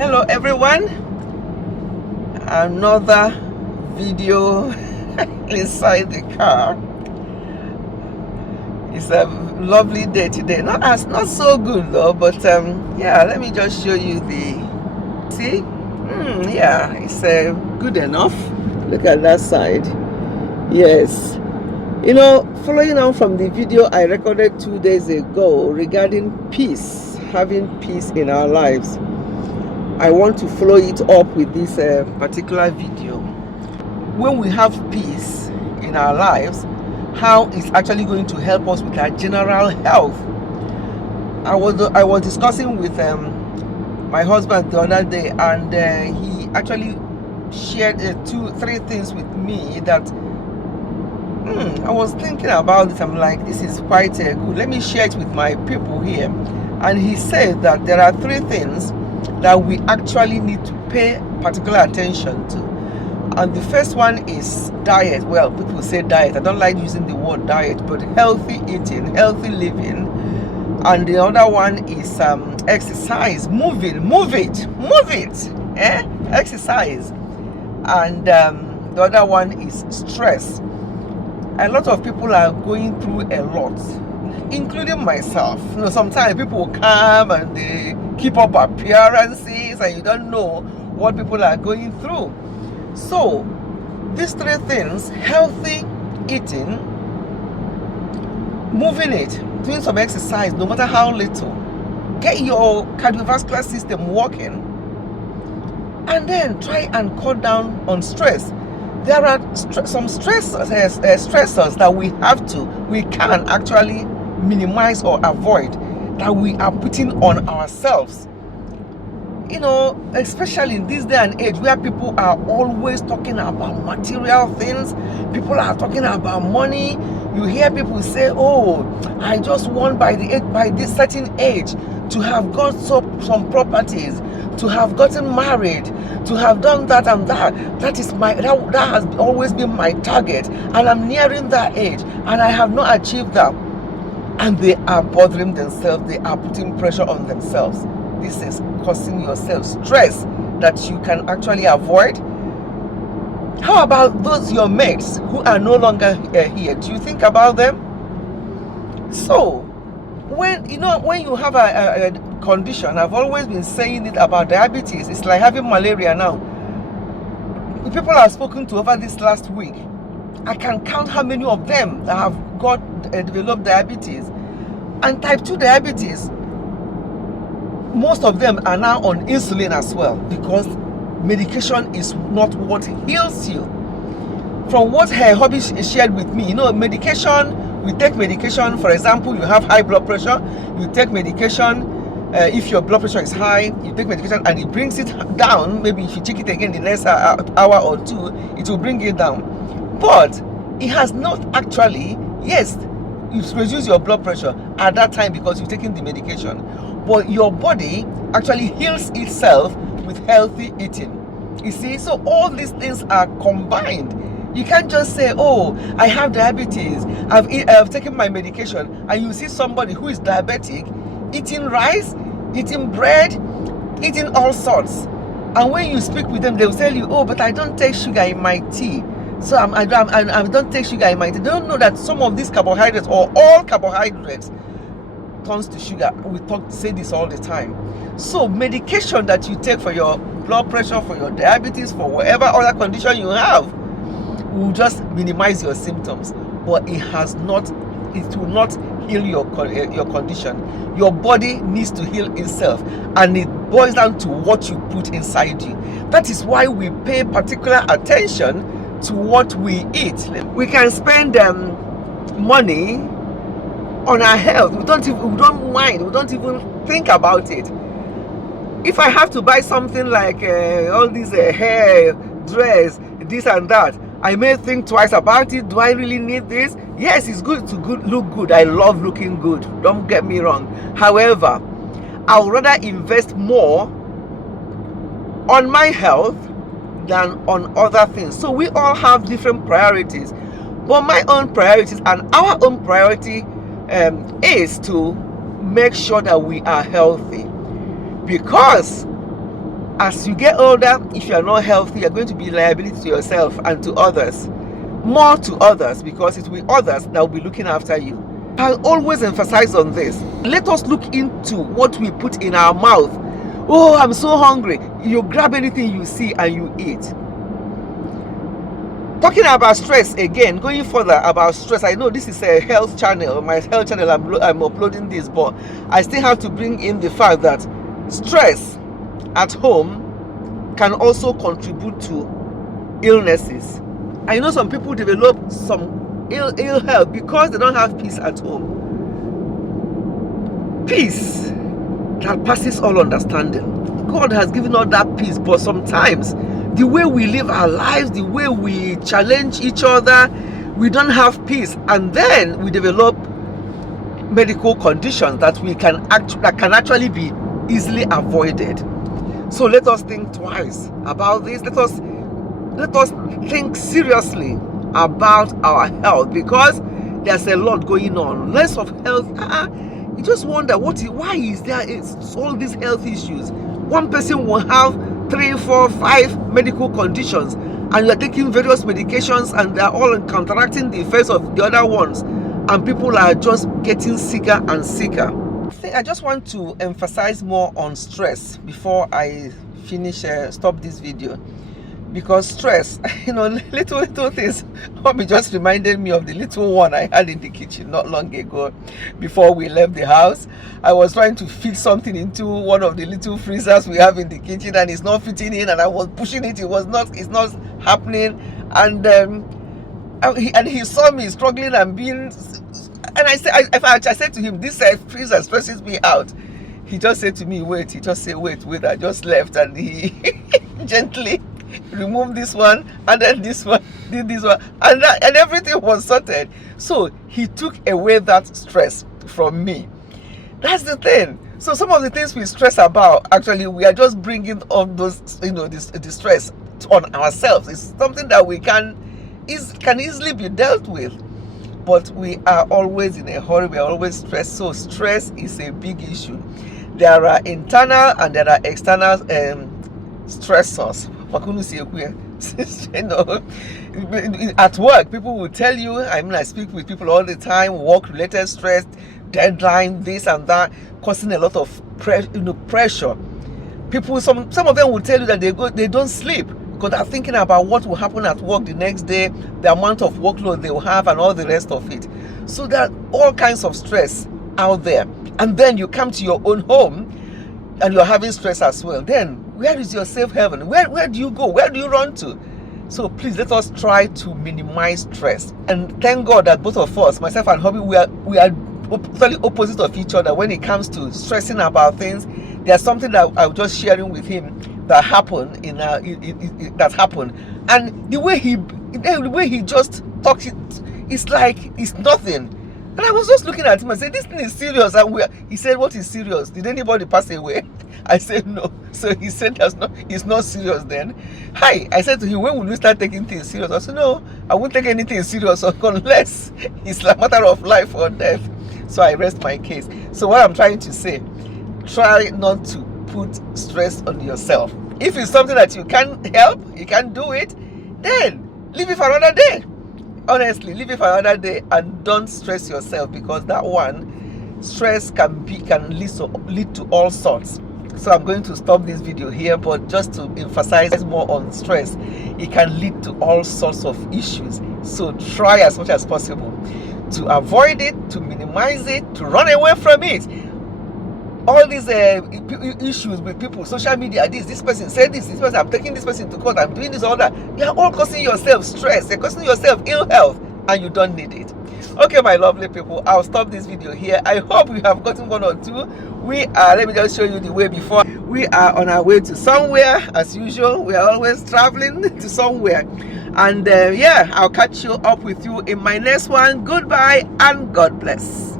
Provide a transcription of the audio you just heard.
Hello everyone, another video inside the car. It's a lovely day today. Not so good though, but yeah, let me just show you the see. Yeah, it's good enough. Look at that side. Yes, following on from the video I recorded 2 days ago regarding peace, having peace in our lives, I want to follow it up with this particular video. When we have peace in our lives, how it's actually going to help us with our general health. I was discussing with my husband the other day, and he actually shared 2-3 things with me that I was thinking about this. I'm like, this is quite good. Let me share it with my people here. And he said that there are 3 things that we actually need to pay particular attention to. And the first one is diet. Well, people say diet. I don't like using the word diet, but healthy eating, healthy living. And the other one is exercise, move it, exercise. And the other one is stress. A lot of people are going through a lot, including myself. Sometimes people come and they keep up appearances, and you don't know what people are going through. So these 3 things: healthy eating, moving it, doing some exercise, no matter how little, get your cardiovascular system working, and then try and cut down on stress. There are some stressors that we can actually minimize or avoid, that we are putting on ourselves. Especially in this day and age where people are always talking about material things, people are talking about money. You hear people say, "Oh, I just want by this certain age to have got some properties, to have gotten married, to have done that and that. That has always been my target, and I'm nearing that age, and I have not achieved that." And they are bothering themselves. They are putting pressure on themselves. This is causing yourself stress that you can actually avoid. How about those your mates who are no longer here? Do you think about them? So when you have a condition, I've always been saying it about diabetes. It's like having malaria now. The people I've spoken to over this last week, I can count how many of them that have developed diabetes. And type 2 diabetes, most of them are now on insulin as well, because medication is not what heals you. From what her hubby shared with me, medication, we take medication. For example, you have high blood pressure, you take medication. If your blood pressure is high, you take medication and it brings it down. Maybe if you take it again the next hour or 2, it will bring it down. But it has not actually, yes, it reduces your blood pressure at that time because you've taken the medication. But your body actually heals itself with healthy eating. You see, so all these things are combined. You can't just say, "Oh, I have diabetes, I've taken my medication," and you see somebody who is diabetic eating rice, eating bread, eating all sorts. And when you speak with them, they'll tell you, "Oh, but I don't take sugar in my tea. So I don't take sugar in my tea." They don't know that some of these carbohydrates, or all carbohydrates, turns to sugar. We say this all the time. So medication that you take for your blood pressure, for your diabetes, for whatever other condition you have, will just minimize your symptoms, but it will not heal your condition. Your body needs to heal itself, and it boils down to what you put inside you. That is why we pay particular attention to what we eat. We can spend money on our health. We don't mind. We don't even think about it. If I have to buy something like all these hair, dress, this and that, I may think twice about it. Do I really need this? Yes, it's good to look good. I love looking good. Don't get me wrong. However, I would rather invest more on my health than on other things. So we all have different priorities. But my own priorities and our own priority is to make sure that we are healthy. Because as you get older, if you are not healthy, you're going to be a liability to yourself and to others, more to others, because it will be others that will be looking after you. I always emphasize on this. Let us look into what we put in our mouth. Oh, I'm so hungry. You grab anything you see and you eat. Talking about stress again, going further about stress. I know this is a health channel, my health channel, I'm uploading this, but I still have to bring in the fact that stress at home can also contribute to illnesses. I know some people develop some ill health because they don't have peace at home. Peace that passes all understanding. God has given us that peace, but sometimes the way we live our lives, the way we challenge each other, we don't have peace, and then we develop medical conditions that can actually be easily avoided. So let us think twice about this. Let us think seriously about our health, because there's a lot going on. Less of health. You just wonder why is there all these health issues. One person will have 3, 4, 5 medical conditions, and you are taking various medications, and they are all counteracting the effects of the other ones, and people are just getting sicker and sicker. I just want to emphasize more on stress before I finish stop this video, because stress, little things. Hobby just reminded me of the little one I had in the kitchen not long ago. Before we left the house, I was trying to fit something into one of the little freezers we have in the kitchen, and it's not fitting in, and I was pushing it. It's not happening, and he saw me struggling and being, and I said to him, this freezer stresses me out. He just said to me, wait. He just said, wait. I just left, and he gently removed this one, and then this one, did this one, and everything was sorted. So he took away that stress from me. That's the thing. So some of the things we stress about, actually, we are just bringing on those, the stress on ourselves. It's something that can easily be dealt with, but we are always in a hurry. We are always stressed. So stress is a big issue. There are internal and there are external stressors. At work, people will tell you, I speak with people all the time, work-related stress, deadline, this and that, causing a lot of pressure. People, some of them will tell you that they don't sleep because they're thinking about what will happen at work the next day, the amount of workload they will have, and all the rest of it. So there are all kinds of stress out there. And then you come to your own home and you're having stress as well. Then where is your safe haven? Where do you go? Where do you run to? So please, let us try to minimize stress. And thank God that both of us, myself and Hobby, we are totally opposite of each other when it comes to stressing about things. There's something that I was just sharing with him that happened and the way he just talks, it's like it's nothing. And I was just looking at him and said, this thing is serious. And he said, what is serious? Did anybody pass away? I said, no. So he said, it's not serious then. Hi, I said to him, when will you start taking things serious? I said, no, I won't take anything serious unless it's a matter of life or death. So I rest my case. So what I'm trying to say, try not to put stress on yourself. If it's something that you can help, you can do it, then leave it for another day. Honestly, leave it for another day and don't stress yourself, because that one, stress can lead to all sorts. So I'm going to stop this video here, but just to emphasize more on stress, it can lead to all sorts of issues. So try as much as possible to avoid it, to minimize it, to run away from it. All these issues with people, social media, this person said this person, I'm taking this person to court, I'm doing this, all that. You're all causing yourself stress, you're causing yourself ill health, and you don't need it. Okay, my lovely people, I'll stop this video here. I hope you have gotten one or two. Let me just show you the way before. We are on our way to somewhere, as usual. We are always traveling to somewhere. And yeah, I'll catch you up with you in my next one. Goodbye and God bless.